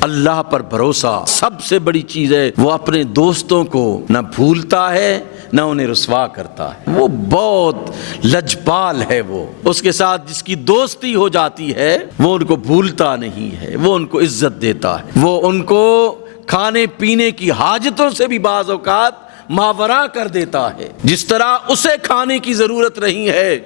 اللہ پر بھروسہ سب سے بڑی چیز ہے۔ وہ اپنے دوستوں کو نہ بھولتا ہے نہ انہیں رسوا کرتا ہے، وہ بہت لجپال ہے۔ وہ اس کے ساتھ جس کی دوستی ہو جاتی ہے وہ ان کو بھولتا نہیں ہے، وہ ان کو عزت دیتا ہے، وہ ان کو کھانے پینے کی حاجتوں سے بھی بعض اوقات ماورا کر دیتا ہے۔ جس طرح اسے کھانے کی ضرورت نہیں ہے،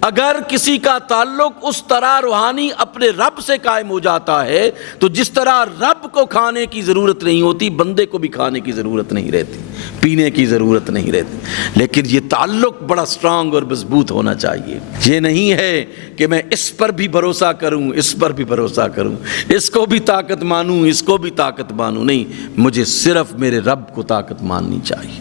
اگر کسی کا تعلق اس طرح روحانی اپنے رب سے قائم ہو جاتا ہے تو جس طرح رب کو کھانے کی ضرورت نہیں ہوتی، بندے کو بھی کھانے کی ضرورت نہیں رہتی، پینے کی ضرورت نہیں رہتی۔ لیکن یہ تعلق بڑا اسٹرانگ اور مضبوط ہونا چاہیے۔ یہ نہیں ہے کہ میں اس پر بھی بھروسہ کروں، اس پر بھی بھروسہ کروں، اس کو بھی طاقت مانوں، اس کو بھی طاقت مانوں، نہیں، مجھے صرف میرے رب کو طاقت ماننی چاہیے۔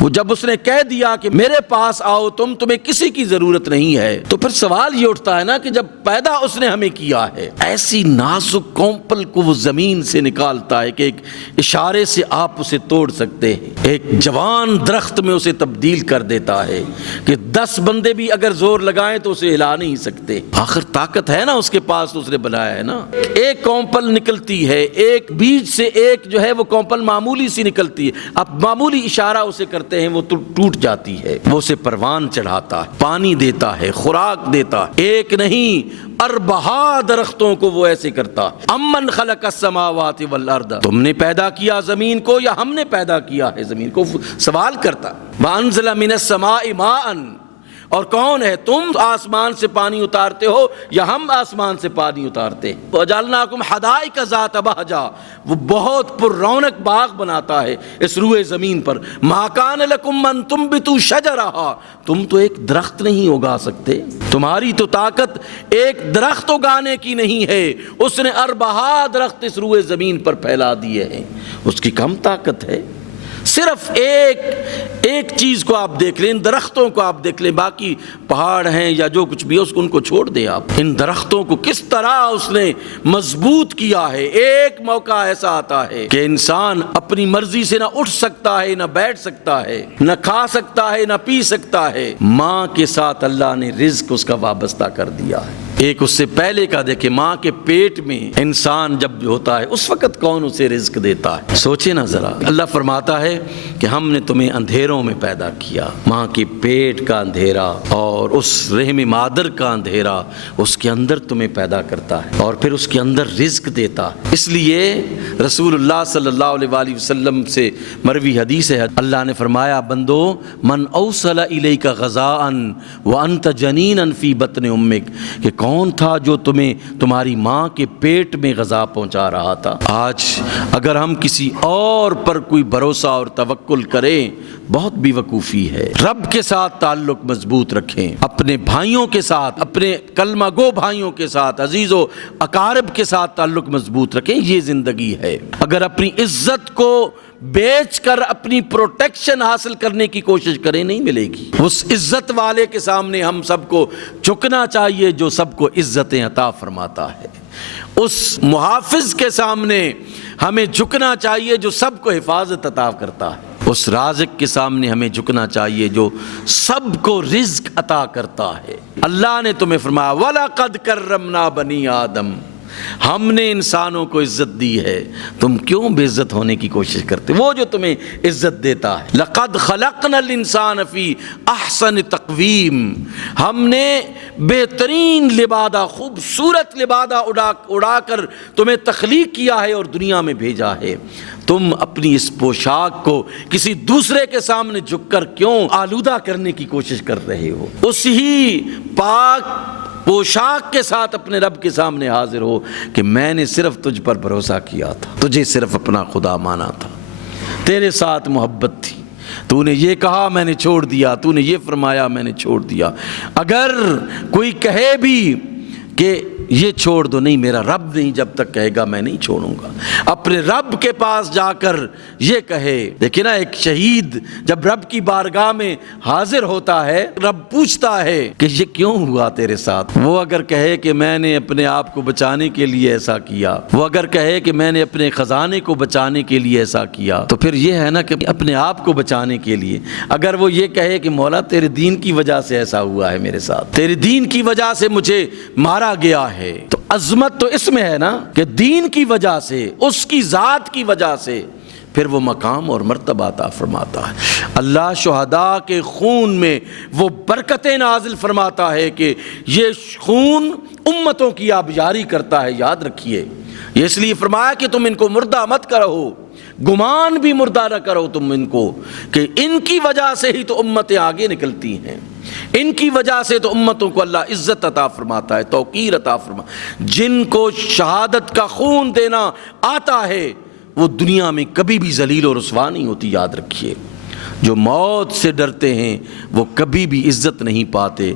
وہ جب اس نے کہہ دیا کہ میرے پاس آؤ تمہیں کسی کی ضرورت نہیں ہے، تو پھر سوال یہ اٹھتا ہے نا کہ جب پیدا اس نے ہمیں کیا ہے، ایسی نازک کومپل کو وہ زمین سے نکالتا ہے کہ ایک اشارے سے آپ اسے توڑ سکتے ہیں، ایک جوان درخت میں اسے تبدیل کر دیتا ہے کہ 10 بندے بھی اگر زور لگائیں تو اسے ہلا نہیں سکتے۔ آخر طاقت ہے نا اس کے پاس، تو اس نے بنایا ہے نا۔ ایک کومپل نکلتی ہے، ایک بیج سے ایک جو ہے وہ کومپل معمولی سی نکلتی ہے، اب معمولی اشارہ اسے کرتے ہیں وہ ٹوٹ جاتی ہے، وہ اسے پروان چڑھاتا ہے، پانی دیتا ہے، خوراک دیتا ہے۔ ایک نہیں، اربعہ درختوں کو وہ ایسے کرتا ہے۔ امن خلق السماوات والارض، تم نے پیدا کیا زمین کو یا ہم نے پیدا کیا ہے زمین کو؟ سوال کرتا۔ وانزل من السماء ماء، اور کون ہے؟ تم آسمان سے پانی اتارتے ہو یا ہم آسمان سے پانی اتارتے ہیں؟ وَجَعَلْنَاكُمْ حَدَائِقَ ذَاتَ بَهْجَةٍ، وہ بہت پر رونق باغ بناتا ہے اس روئے زمین پر۔ مَا كَانَ لَكُمْ أَن تُنبِتُوا شَجَرَهَا، تم تو ایک درخت نہیں اگا سکتے، تمہاری تو طاقت ایک درخت اگانے کی نہیں ہے، اس نے اربعہ درخت اس روئے زمین پر پھیلا دیے ہیں، اس کی کم طاقت ہے؟ صرف ایک چیز کو آپ دیکھ لیں، ان درختوں کو آپ دیکھ لیں، باقی پہاڑ ہیں یا جو کچھ بھی ہے ان کو چھوڑ دیں آپ۔ ان درختوں کو کس طرح اس نے مضبوط کیا ہے۔ ایک موقع ایسا آتا ہے کہ انسان اپنی مرضی سے نہ اٹھ سکتا ہے، نہ بیٹھ سکتا ہے، نہ کھا سکتا ہے، نہ پی سکتا ہے، ماں کے ساتھ اللہ نے رزق اس کا وابستہ کر دیا ہے۔ ایک اس سے پہلے کا دیکھیں، ماں کے پیٹ میں انسان جب ہوتا ہے اس وقت کون اسے رزق دیتا ہے؟ سوچے نا ذرا۔ اللہ فرماتا ہے کہ ہم نے تمہیں اندھیروں میں پیدا کیا، ماں کے پیٹ کا اندھیرا اور اس رحم مادر کا اندھیرا، اس کے اندر تمہیں پیدا کرتا ہے اور پھر اس کے اندر رزق دیتا ہے۔ اس لیے رسول اللہ صلی اللہ علیہ وآلہ وسلم سے مروی حدیث ہے، اللہ نے فرمایا، بندو من اوصل الیک غذاء وانت جنین فی بطن امک، کہ کون تھا جو تمہیں تمہاری ماں کے پیٹ میں غذا پہنچا رہا تھا۔ آج اگر ہم کسی اور پر کوئی بھروسہ اور توکل کریں، بہت بے وقوفی ہے۔ رب کے ساتھ تعلق مضبوط رکھیں، اپنے بھائیوں کے ساتھ، اپنے کلمہ گو بھائیوں کے ساتھ، عزیز و اقارب کے ساتھ تعلق مضبوط رکھیں، یہ زندگی ہے۔ اگر اپنی عزت کو بیچ کر اپنی پروٹیکشن حاصل کرنے کی کوشش کریں، نہیں ملے گی۔ اس عزت والے کے سامنے ہم سب کو جھکنا چاہیے جو سب کو عزتیں عطا فرماتا ہے۔ اس محافظ کے سامنے ہمیں جھکنا چاہیے جو سب کو حفاظت عطا کرتا ہے۔ اس رازق کے سامنے ہمیں جھکنا چاہیے جو سب کو رزق عطا کرتا ہے۔ اللہ نے تمہیں فرمایا وَلَقَدْ كَرَّمْنَا بَنِي آدم، ہم نے انسانوں کو عزت دی ہے، تم کیوں بے عزت ہونے کی کوشش کرتے؟ وہ جو تمہیں عزت دیتا ہے۔ لَقَدْ خَلَقْنَا الْإِنسَانَ فِي أَحْسَنِ تَقْوِيمٍ، ہم نے بہترین لبادہ، خوبصورت لبادہ اڑا کر تمہیں تخلیق کیا ہے اور دنیا میں بھیجا ہے۔ تم اپنی اس پوشاک کو کسی دوسرے کے سامنے جھک کر کیوں آلودہ کرنے کی کوشش کر رہے ہو؟ اسی پاک پوشاک کے ساتھ اپنے رب کے سامنے حاضر ہو کہ میں نے صرف تجھ پر بھروسہ کیا تھا، تجھے صرف اپنا خدا مانا تھا، تیرے ساتھ محبت تھی، تو نے یہ کہا میں نے چھوڑ دیا، تو نے یہ فرمایا میں نے چھوڑ دیا۔ اگر کوئی کہے بھی کہ یہ چھوڑ دو، نہیں، میرا رب نہیں جب تک کہے گا میں نہیں چھوڑوں گا۔ اپنے رب کے پاس جا کر یہ کہے، دیکھیں نا، ایک شہید جب رب کی بارگاہ میں حاضر ہوتا ہے، رب پوچھتا ہے کہ یہ کیوں ہوا تیرے ساتھ؟ وہ اگر کہے کہ میں نے اپنے آپ کو بچانے کے لیے ایسا کیا، وہ اگر کہے کہ میں نے اپنے خزانے کو بچانے کے لیے ایسا کیا، تو پھر یہ ہے نا کہ اپنے آپ کو بچانے کے لیے۔ اگر وہ یہ کہے کہ مولا تیرے دین کی وجہ سے ایسا ہوا ہے میرے ساتھ، تیرے دین کی وجہ سے مجھے مارا گیا ہے، تو عظمت تو اس میں ہے نا کہ دین کی وجہ سے، اس کی ذات کی وجہ سے پھر وہ مقام اور مرتبہ عطا فرماتا ہے۔ اللہ شہداء کے خون میں وہ برکتیں نازل فرماتا ہے کہ یہ خون امتوں کی آبیاری کرتا ہے، یاد رکھیے۔ یہ اس لیے فرمایا کہ تم ان کو مردہ مت کرو، گمان بھی مردہ نہ کرو تم ان کو، کہ ان کی وجہ سے ہی تو امتیں آگے نکلتی ہیں، ان کی وجہ سے تو امتوں کو اللہ عزت عطا فرماتا ہے، توقیر عطا فرماتا ہے۔ جن کو شہادت کا خون دینا آتا ہے وہ دنیا میں کبھی بھی ذلیل و رسوا نہیں ہوتی، یاد رکھیے۔ جو موت سے ڈرتے ہیں وہ کبھی بھی عزت نہیں پاتے۔